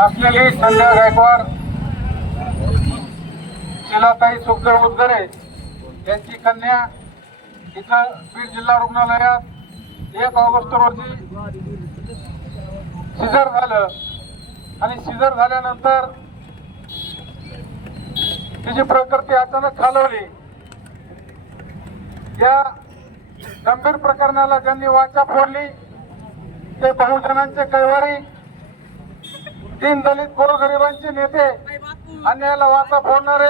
असलेली संध्या गायकवाड, शिलाताई सुखदेव उदगरे यांची कन्या इथं बीड जिल्हा रुग्णालयात 1 ऑगस्ट रोजी सिझर झालं आणि सिझर झाल्यानंतर तिची प्रकृती अचानक खालवली। या गंभीर प्रकरणाला ज्यांनी वाचा फोडली ते बहुजनांचे कैवारी, दीनदलित गोरगरिबांचे नेते, अन्यायाला वाचा फोडणारे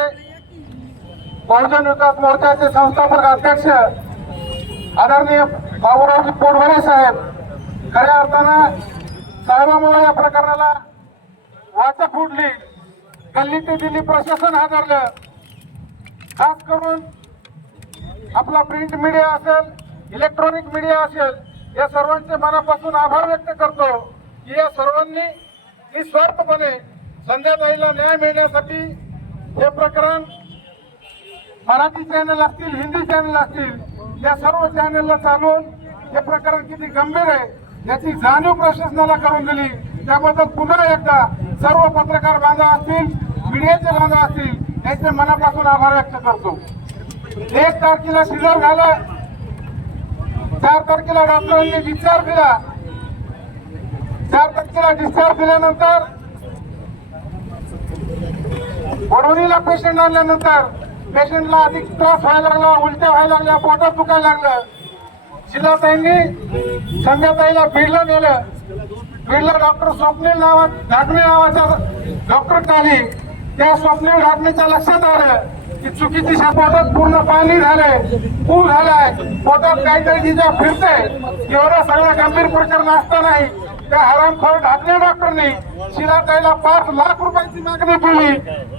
बहुजन विकास मोर्चाचे संस्थापक अध्यक्ष आदरणीय बाबूरावजी पोटभरे साहेब, खऱ्या अर्थानं साहेबांमुळे या प्रकरणाला वाचा फुटली। गल्ली ते दिल्ली प्रशासन हादरलं। खास करून आपला प्रिंट मीडिया असेल, इलेक्ट्रॉनिक मीडिया असेल, या सर्वांचे मनापासून आभार व्यक्त करतो की या सर्वांनी निस्वार्थपणे संध्याताईला न्याय मिळण्यासाठी हे प्रकरण मराठी चॅनल असतील, हिंदी चॅनल असतील, या सर्व चॅनलला चालवून हे प्रकरण किती गंभीर आहे याची जाणीव प्रशासनाला करून दिली। त्याबद्दल पुन्हा एकदा सर्व पत्रकार बांधव असतील, मीडियाचे बांधव असतील, याचे मनापासून आभार व्यक्त करतो। 1 तारखेला सिझर झाला, 4 तारखेला डॉक्टरांनी डिस्चार्ज दिला। 4 तारखेला डिस्चार्ज दिल्यानंतर बोडवणीला पेशंट आणल्यानंतर पेशंटला अधिक त्रास व्हायला लागला, उलट्या व्हायला लागल्या, पोटात दुखायला लागलं। शिलाताईंनी संध्याताईला बीडला नेलं। बीडला डॉक्टर स्वप्नील ढाकणे नावाच्या डॉक्टर आली। त्या स्वप्नील ढाकणेच्या लक्षात आलं की चुकीची पोटात पूर्ण पाणी झालंय, पूर झालाय, पोटात काहीतरी जिजा फिरते। एवढा सगळा गंभीर प्रकरण असतानाही त्या हरामखोर ढाकणे डॉक्टरनी शिलाताईला 5 लाख रुपयाची मागणी केली।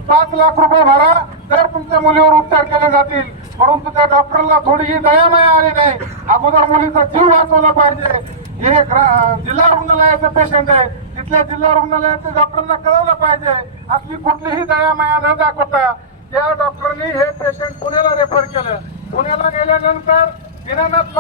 5 लाख रुपये भरा तर तुमच्या मुलीवर उपचार केले जातील। परंतु त्या डॉक्टरला थोडीही दयामाया आली नाही। अगोदर मुलीचा जीव वाचवला पाहिजे। हे जिल्हा रुग्णालयाचं पेशंट आहे, तिथल्या जिल्हा रुग्णालयाच्या डॉक्टरांना कळवलं पाहिजे। असली कुठलीही दयामाया न दाखवता त्या डॉक्टरनी हे पेशंट पुण्याला रेफर केलं। पुण्याला गेल्यानंतर दीनानाथ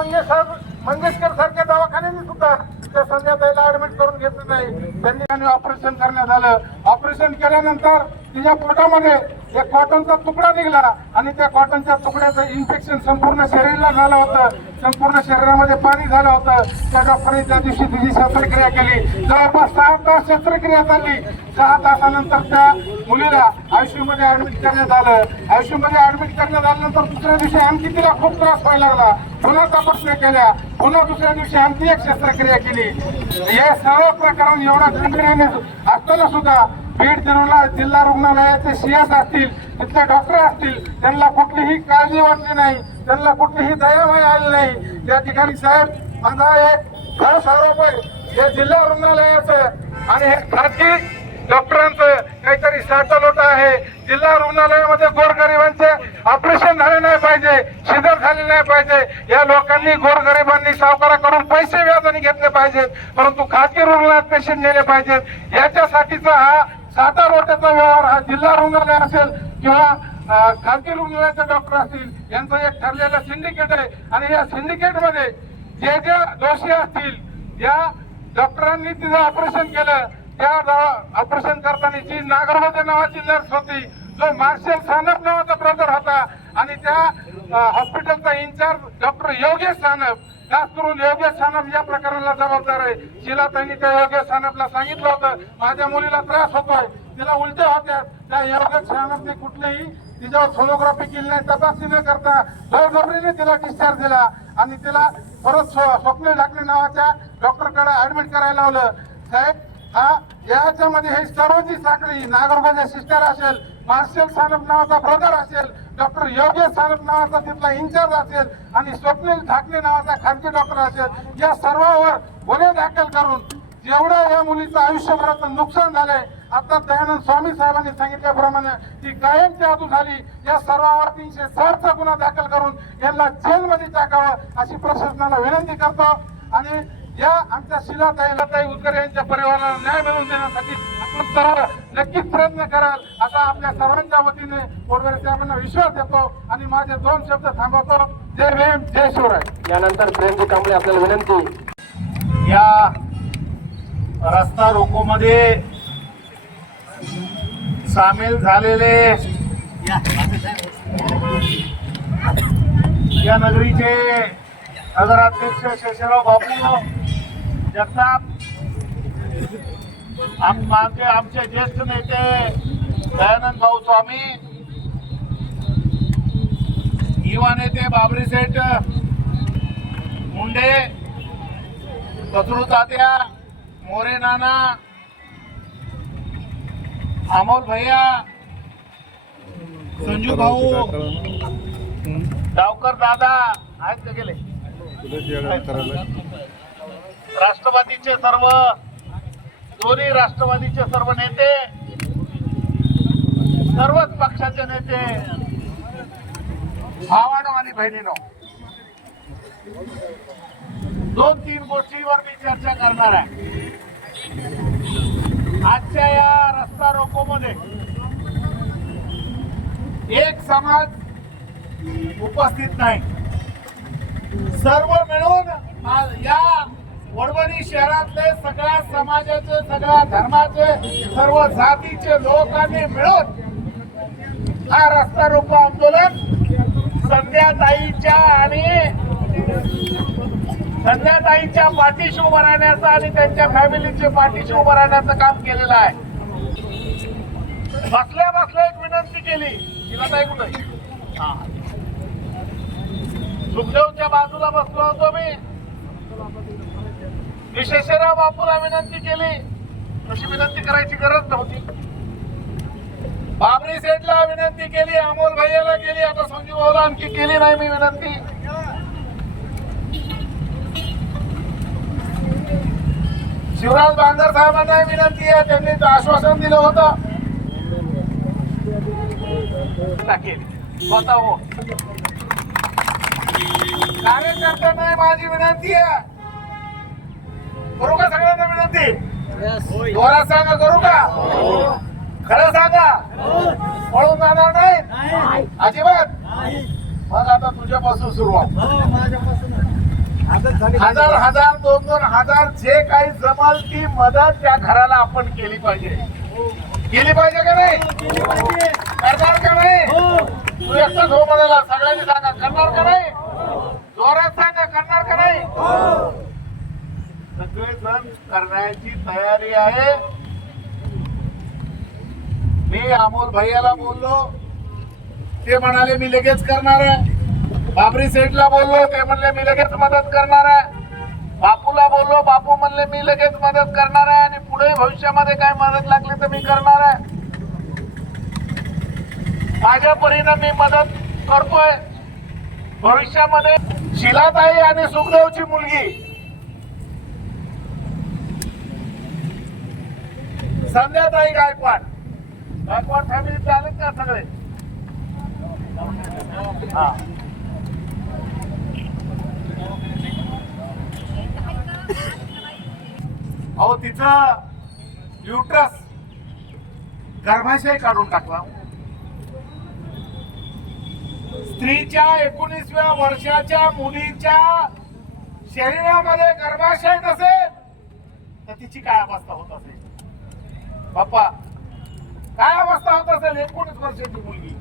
मंगेशकर सारख्या दवाखान्याने सुद्धा त्या संध्याताईला ऍडमिट करून घेतलं नाही। त्यांनी ऑपरेशन करण्यात आलं। ऑपरेशन केल्यानंतर तिच्या पोटामध्ये एक कॉटनचा तुकडा निघाला आणि त्या कॉटनच्या तुकड्याचं इन्फेक्शन संपूर्ण शरीराला झालं होतं, संपूर्ण शरीरामध्ये पाणी झालं होतं। त्या डॉक्टरने त्या दिवशी तिची शस्त्रक्रिया केली। जवळपास 6 तास शस्त्रक्रिया झाली। 6 तासानंतर त्या मुलीला आयसीयू मध्ये ऍडमिट करण्यात आलं। आयसीयू मध्ये ऍडमिट करण्यात आल्यानंतर दुसऱ्या दिवशी आणखी तिला खूप त्रास व्हायला लागला। पुन्हा तपासण्या केल्या, पुन्हा दुसऱ्या दिवशी आणखी एक शस्त्रक्रिया केली। हे सर्व प्रकरण एवढा गंभीर्याने असताना सुद्धा बीड जिल्हा रुग्णालयाचे सीएस असतील, तिथले डॉक्टर असतील, त्यांना कुठलीही काळजी वाटली नाही, त्यांना कुठलीही दयामाया आली नाही। या ठिकाणी साहेब, माझा एक खास आरोप आहे, हे जिल्हा रुग्णालयाचं आणि हे खाजगी डॉक्टरांचं काहीतरी साठालोटा आहे। जिल्हा रुग्णालयामध्ये गोरगरिबांचे ऑपरेशन झाले नाही पाहिजे, सिझर झाले नाही पाहिजे। या लोकांनी, गोरगरिबांनी सावकाराकडून पैसे व्याजाने घेतले पाहिजेत, परंतु खाजगी रुग्णालयात पेशंट नेले पाहिजेत। याच्यासाठीचा हा साठालोट्याचा व्यवहार हा जिल्हा रुग्णालय असेल किंवा खाजगी रुग्णालयाचे डॉक्टर असतील, यांचं एक ठरलेलं सिंडिकेट आहे। आणि या सिंडिकेटमध्ये जे जे दोषी असतील, या डॉक्टरांनी तिचं ऑपरेशन केलं, त्या ऑपरेशन करताना जी नागरगोजे नावाची नर्स होती, जो मार्शल सानप नावाचा ब्रदर होता, आणि त्या हॉस्पिटलचा इन्चार्ज डॉक्टर योगेश सानप, खास करून योगेश सानप या प्रकरणाला जबाबदार आहे। शिलाताईंनी त्या योगेश सानपला सांगितलं होतं, माझ्या मुलीला त्रास होतोय, तिला उलट्या होत्या। त्या योगेश सानपने कुठलीही तिच्यावर सोनोग्राफी केली नाही, तपासणी न करता बळजबरीने तिला डिस्चार्ज दिला आणि तिला परत स्वप्नील ढाकणे नावाच्या डॉक्टरकडे ऍडमिट करायला लावलं। साहेब, याच्यामध्ये हे सर्वची साखळी, नागरगोजे सिस्टर असेल, मार्शल सानप नावाचा ब्रदर असेल, डॉक्टर योगेश सानप नावाचा तिथला इन्चार्ज असेल आणि स्वप्नील ढाकणे नावाचा खाजगी डॉक्टर असेल, या सर्वांवर गुन्हे दाखल करून जेवढं या मुलीचं आयुष्यभराचं नुकसान झालंय, आता दयानंद स्वामी साहेबांनी सांगितल्याप्रमाणे ती कायमची आदू झाली, या सर्वांवर 360 चा गुन्हा दाखल करून यांना जेलमध्ये टाकावं अशी प्रशासनाला विनंती करतो। आणि या आमच्या शिलाताई उदगरे यांच्या परिवाराला न्याय मिळवून देण्यासाठी आपण सर्व नक्कीच प्रयत्न कराल असा आपल्या सर्वांच्या वतीने पोटभरे साहेबांना विश्वास देतो आणि माझे 2 शब्द थांबवतो। जय भीम, जय शिवराय। यानंतर प्रेमजी कांबळे आपल्याला विनंती। या रस्ता रोको मध्ये सामील झालेले या नगरीचे नगराध्यक्ष शेषराव बापू जगताप, आमचे ज्येष्ठ नेते दयानंद भाऊ स्वामी, युवा नेते बाबरी सेठ मुंडे, कचरू तात्या, मोरे नाना, अमोल भैया, संजू भाऊ, डावकर दादा आहेत का गेले, राष्ट्रवादीचे सर्व दोन्ही राष्ट्रवादीचे सर्व नेते, सर्वच पक्षाचे नेते, भावानो आणि बहिणीनो, 2-3 गोष्टीवर मी चर्चा करणार आहे. आजच्या या रस्ता रोको मध्ये एक समाज उपस्थित नाही. सर्व मिळून या वडवणी शहरातले सगळ्या समाजाचे, सगळ्या धर्माचे, सर्व जातीचे लोकांनी मिळून हा रस्ता रोको आंदोलन संध्याताईच्या पाठीशी उभं राहण्याचं आणि त्यांच्या फॅमिलीच्या पाठीशी उभं राहण्याचं काम केलेलं आहे. बसल्या बसल्या एक विनंती केली, तिला कुठे सुखदेवच्या बाजूला बसलो होतो मी शेषराव बापूला विनंती केली, तशी विनंती करायची गरज नव्हती. बाबरी सेठला विनंती केली, अमोल भैयाला केली, आता संजू भाऊला आणखी केली नाही मी विनंती. शिवराज बांगर साहेबांना विनंती आहे, त्यांनी आश्वासन दिलं होतं. स्वतः कार्यकर्त्यांना माझी विनंती आहे, करू का सगळ्यांना विनंती? जोरात सांगा, करू का? खरं सांगा, पळून जाणार नाही अजिबात. मग आता तुझ्यापासून सुरुवात. 1000, 2,000 जे काही जमल ती मदत त्या घराला आपण केली पाहिजे. केली पाहिजे का नाही? करणार का नाही? तू एकटाच हो म्हणाला, सगळ्यांनी सांगा, करणार का नाही? जोरात सांगा, करणार का नाही? सगळेजण करण्याची तयारी आहे. मी अमोल भैयाला बोललो, ते म्हणाले मी लगेच करणार आहे. बाबरी सेठला बोललो, ते म्हणले मी लगेच मदत करणार आहे. बापूला बोललो, बापू म्हणले मी लगेच मदत करणार आहे आणि पुढे भविष्यामध्ये काय मदत लागली तर मी करणार आहे. माझ्या परीने मी मदत करतोय. भविष्यामध्ये शिलाताई आणि सुखदेवची मुलगी संध्याताई गायकवाड फॅमिली चालत का सगळे? हा, अहो तिचं युट्रस गर्भाशय काढून टाकला. स्त्रीच्या 19व्या वर्षाच्या मुलीच्या शरीरामध्ये गर्भाशय नसेल तर तिची काय अवस्था होत असेल? बाप्पा, काय अवस्था होत असेल? 19 वर्षाची मुलगी,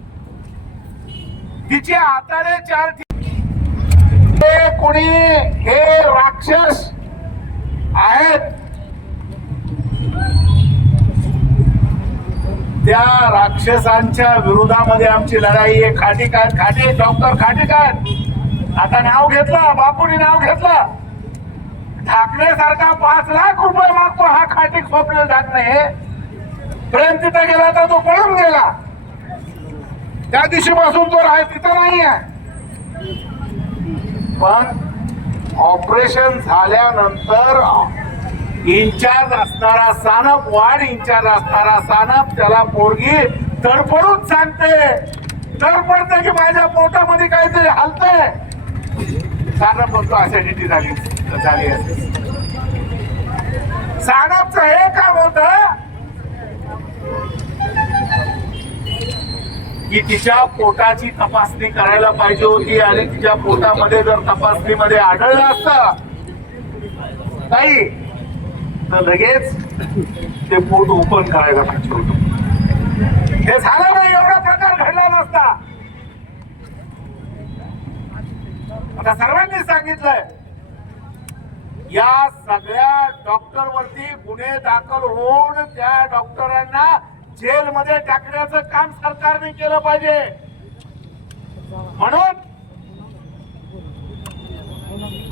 तिचे हाताने 4 कोणी हे राक्षस आहेत, त्या राक्षसांच्या विरोधामध्ये आमची लढाई आहे. खाटी डॉक्टर खाटीकाट आता नाव घेतलं, बापूंनी नाव घेतलं. ढाकणेसारखा 5 लाख रुपये मागतो हा खाटीक स्वप्नील ढाकणे. प्रेम तिथे गेला तर तो पळून गेला. त्या दिवशीपासून तो तिथं नाही आहे. पण ऑपरेशन झाल्यानंतर इंचार्ज असणारा सानप, वाढ इंचार्ज असणारा सानप त्याला पोरगी तडफडून सांगते, तडफडते की माझ्या पोटामध्ये काहीतरी हलतंय. सानप म्हणतो ऍसिडिटी झाली. सानपचं हे काम होत की तिच्या पोटाची तपासणी करायला पाहिजे होती आणि तिच्या पोटामध्ये जर तपासणीमध्ये आढळलं असतं काही तर लगेच ते पोट ओपन करायला पाहिजे होतं. हे झालं नाही, एवढा प्रकार घडला नसता. आता सर्वांनी सांगितलंय या सगळ्या डॉक्टर वरती गुन्हे दाखल होऊन त्या डॉक्टरांना जेलमध्ये टाकण्याचं काम सरकारने केलं पाहिजे. म्हणून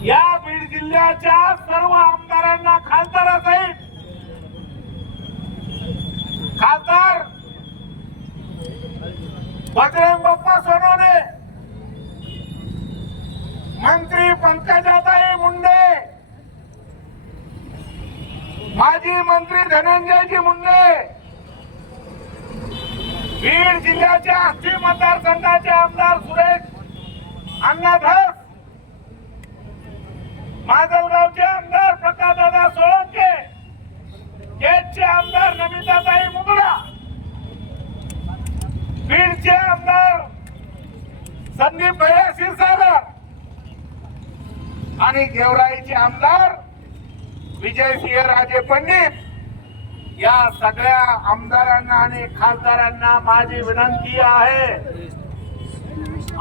या बीड जिल्ह्याच्या सर्व आमदारांना, खासदारासहित खासदार बजरंग बाप्पा सोनवणे, मंत्री पंकजाताई मुंडे, माजी मंत्री धनंजयजी मुंडे, बीड जिल्ह्याच्या आष्टी मतदारसंघाचे आमदार सुरेश अण्णा धस, माजलगावचे आमदार प्रकाशदादा सोळंके, केजचे आमदार नमिताताई मुगडा, बीडचे आमदार संदीप भैया क्षीरसागर आणि गेवराईचे आमदार विजयसिंह राजे पंडित, या सगळ्या आमदारांना आणि खासदारांना माझी विनंती आहे,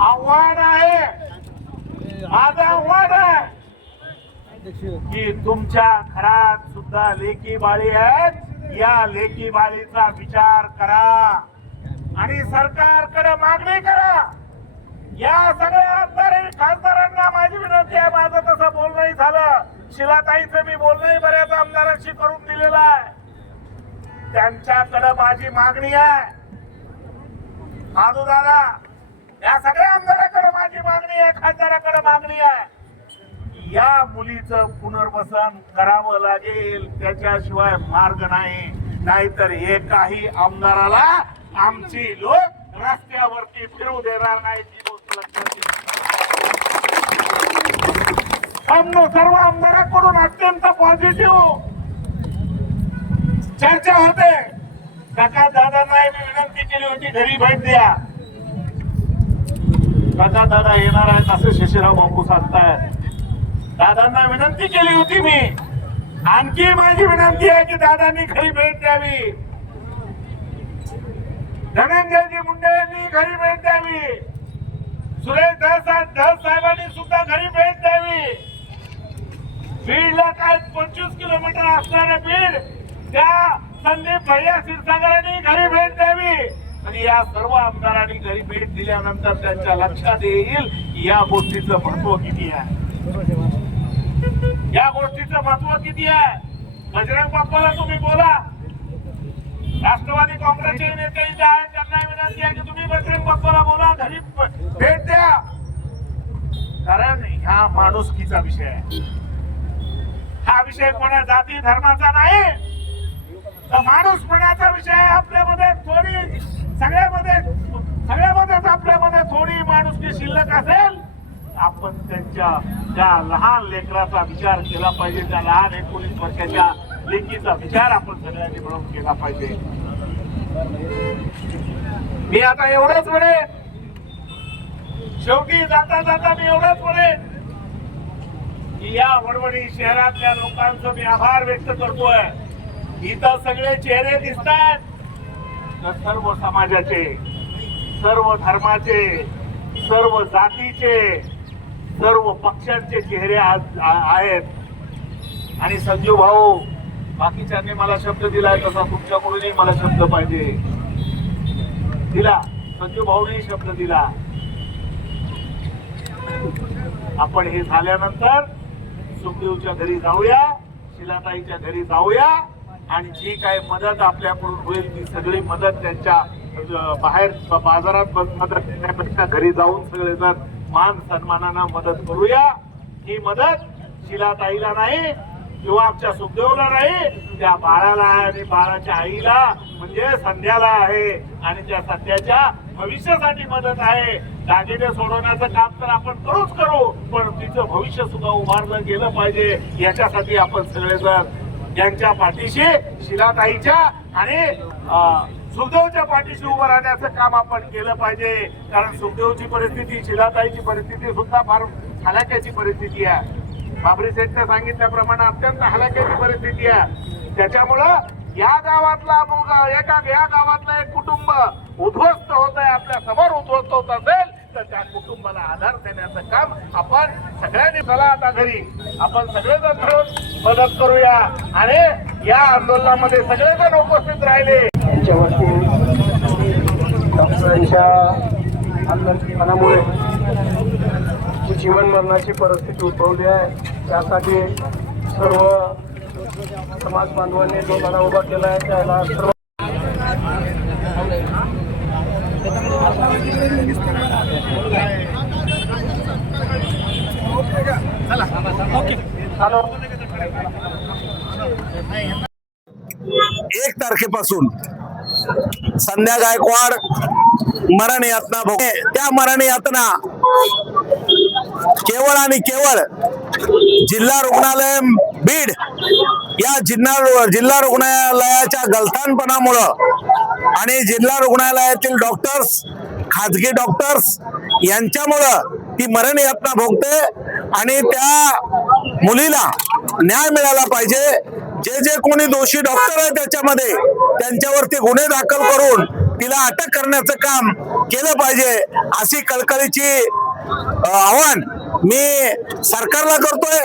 आव्हान आहे, माझं आव्हान आहे की तुमच्या घरात सुद्धा लेकी बाळी आहेत. या लेकी बाळीचा विचार करा आणि सरकारकडे मागणी करा. या सगळ्या आमदार आणि खासदारांना माझी विनंती आहे. माझं तसं बोलणंही झालं, शिलाताईचं मी बोलणंही बऱ्याच आमदारांशी करून दिलेलं आहे. त्यांच्याकडे माझी मागणी आहे, दादा, या सगळ्या आमदाराकडे माझी मागणी आहे, खासदाराकडे मागणी आहे. या मुलीचं पुनर्वसन करावं लागेल, त्याच्याशिवाय मार्ग नाही. नाहीतर एकाही आमदाराला आमची लोक रस्त्यावरती फिरू देणार नाही. ती गोष्ट लक्षात घ्या. सर्व आमदारांकडून अत्यंत पॉझिटिव्ह चर्चा होते. काका दादांना मी विनंती केली होती घरी भेट द्या. काका दादा येणार आहेत असं शिशिराव बापू सांगतायत. दादांना विनंती केली होती मी. आणखी माझी विनंती आहे की दादांनी घरी भेट द्यावी. धनंजयजी मुंडे यांनी घरी भेट द्यावी. सुरेश धस साहेबांनी सुद्धा घरी भेट द्यावी. बीडला काय 25 किलोमीटर असणारे बीड, त्या संदीप भैया क्षीरसागरांनी घरी भेट द्यावी. आणि या सर्व आमदारांनी घरी भेट दिल्यानंतर त्यांच्या लक्षात येईल की या गोष्टीचं महत्व किती आहे, या गोष्टीचं महत्व किती आहे. बजरंग बाप्पाला तुम्ही बोला, राष्ट्रवादी काँग्रेसचे नेते इथे आहेत, त्यांना विनंती आहे की तुम्ही बजरंग बाप्पाला बोला, घरी भेट द्या. कारण हा माणुसकीचा विषय आहे. हा विषय कोणा जाती धर्माचा नाही, तर माणूसपणाचा विषय आहे. आपल्यामध्ये थोडी सगळ्यामध्येच आपल्यामध्ये थोडी माणुसकी शिल्लक असेल, आपण त्यांच्या त्या लहान लेकराचा विचार केला पाहिजे. त्या लहान 19 वर्षाच्या लेकीचा विचार आपण सगळ्यांनी मिळून केला पाहिजे. मी आता एवढंच म्हणेन, शेवटी जाता जाता मी एवढंच म्हणेन की या वडवणी शहरातल्या लोकांचं मी आभार व्यक्त करतोय. इथं सगळे चेहरे दिसतात, तर सर्व समाजाचे, सर्व धर्माचे, सर्व जातीचे, सर्व पक्षांचे चेहरे आज आहेत. आणि संजीव भाऊ, बाकीच्यांनी मला शब्द दिलाय तसा तुमच्याकडूनही मला शब्द पाहिजे दिला. संजीव भाऊने शब्द दिला. आपण हे झाल्यानंतर सुखदेवच्या घरी जाऊया, शिलाताईच्या घरी जाऊया आणि जी काय मदत आपल्याकडून होईल ती सगळी मदत त्यांच्या बाहेर बाजारात मदत करण्यापेक्षा घरी जाऊन सगळेजण मान सन्मानानं मदत करूया. ही मदत शिलाताईला नाही किंवा आमच्या सुखदेवला नाही, त्या बाळाला आहे आणि बाळाच्या आईला म्हणजे संध्याला आहे. आणि त्या संध्याच्या भविष्यासाठी मदत आहे. दागिने सोडवण्याचं काम तर आपण करू, पण तिचं भविष्य सुद्धा उभारलं गेलं पाहिजे. याच्यासाठी आपण सगळेजण यांच्या पाठीशी, शिलाताईच्या आणि सुखदेवच्या पाठीशी उभं राहण्याचं काम आपण केलं पाहिजे. कारण सुखदेवची परिस्थिती, शिलाताईची परिस्थिती सुद्धा फार हलाख्याची परिस्थिती आहे. बाबरी सेठने सांगितल्याप्रमाणे अत्यंत हलाख्याची परिस्थिती आहे. त्याच्यामुळं या गावातला मुलगा, या गावातलं एक कुटुंब उद्ध्वस्त होत आहे, आपल्या समोर उद्ध्वस्त होत असेल तर त्या कुटुंबाला आधार देण्याचं काम आपण सगळ्यांनी, चला आता घरी आपण सगळेजण मिळून मदत करूया आणि या आंदोलनामध्ये सगळेजण उपस्थित राहिले. त्यांच्यावरती डॉक्टरांच्या आंदोलनामुळे जीवन मरणाची परिस्थिती उद्भवली आहे. त्यासाठी सर्व समाज बांधवांनी जो लढा उभा केला आहे त्याला सर्व एक तारखेपासून संध्या गायकवाड मरण यातना भोगते. त्या मरण यातना केवळ आणि केवळ जिल्हा रुग्णालय बीड या जिल्हा रुग्णालयाच्या गलथानपणामुळं आणि जिल्हा रुग्णालयातील डॉक्टर्स, खाजगी डॉक्टर्स यांच्यामुळं ती मरण यातना भोगते आणि त्या मुलीला न्याय मिळाला पाहिजे. जे कोणी दोषी डॉक्टर आहे त्याच्यामध्ये त्यांच्यावरती गुन्हे दाखल करून तिला अटक करण्याचं काम केलं पाहिजे अशी कळकळीची आव्हान मी सरकारला करतोय,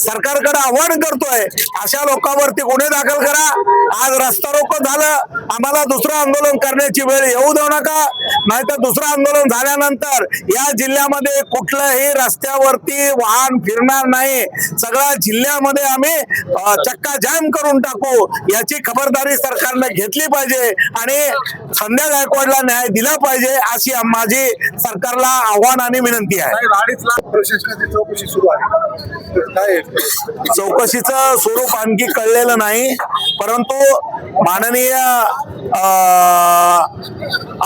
सरकारकडे आव्हान करतोय. अशा लोकांवरती गुन्हे दाखल करा. आज रस्ता रोको झालं, आम्हाला दुसरं आंदोलन करण्याची वेळ येऊ देऊ नका, नाहीतर दुसरं आंदोलन झाल्यानंतर या जिल्ह्यामध्ये कुठलंही रस्त्यावरती वाहन फिरणार नाही. सगळ्या जिल्ह्यामध्ये आम्ही चक्का जाम करून टाकू. याची खबरदारी सरकारने घेतली पाहिजे आणि संध्या गायकवाडला न्याय दिला पाहिजे अशी माझी सरकारला आव्हान आणि विनंती आहे. प्रशासनाची चौकशी सुरू आहे. काय चौकशीचं स्वरूप आणखी कळलेलं नाही, परंतु माननीय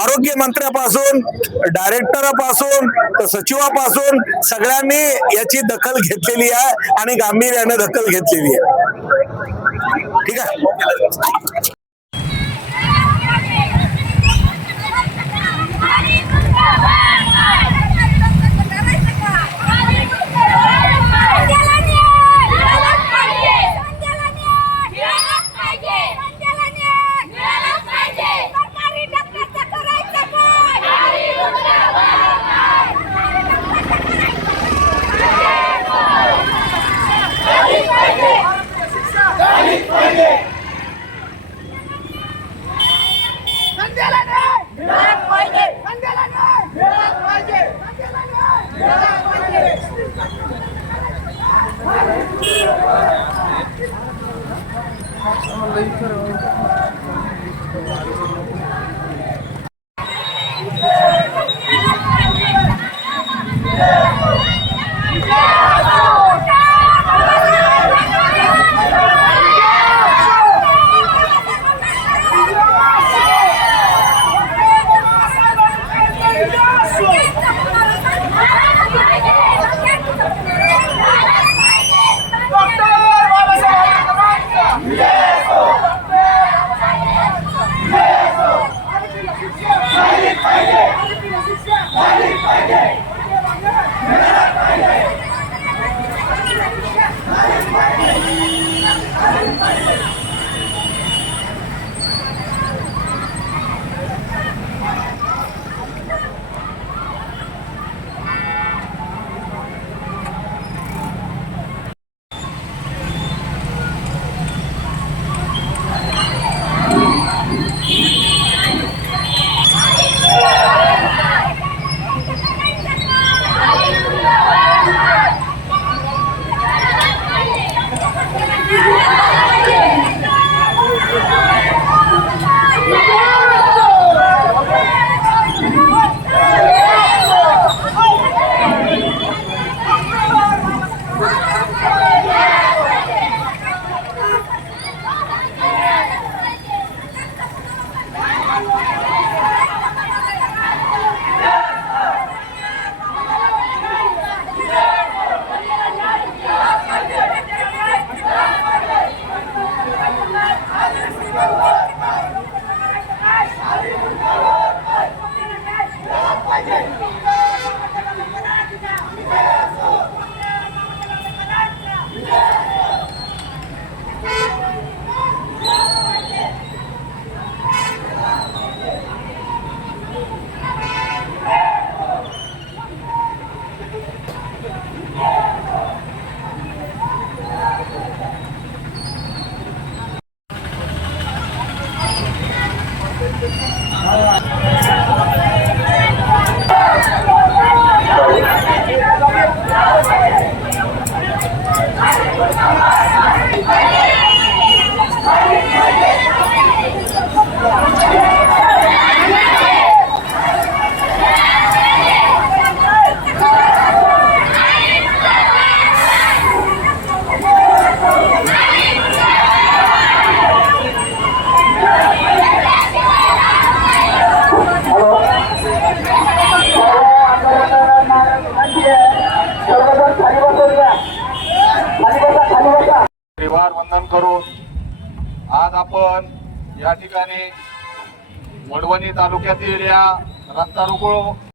आरोग्य मंत्र्यापासून, डायरेक्टरपासून, सचिवापासून सगळ्यांनी याची दखल घेतलेली आहे आणि गांभीर्याने दखल घेतलेली आहे. ठीक आहे. परिवार वंदन करून आज आपण या ठिकाणी वडवणी तालुक्यातील या रस्ता रोको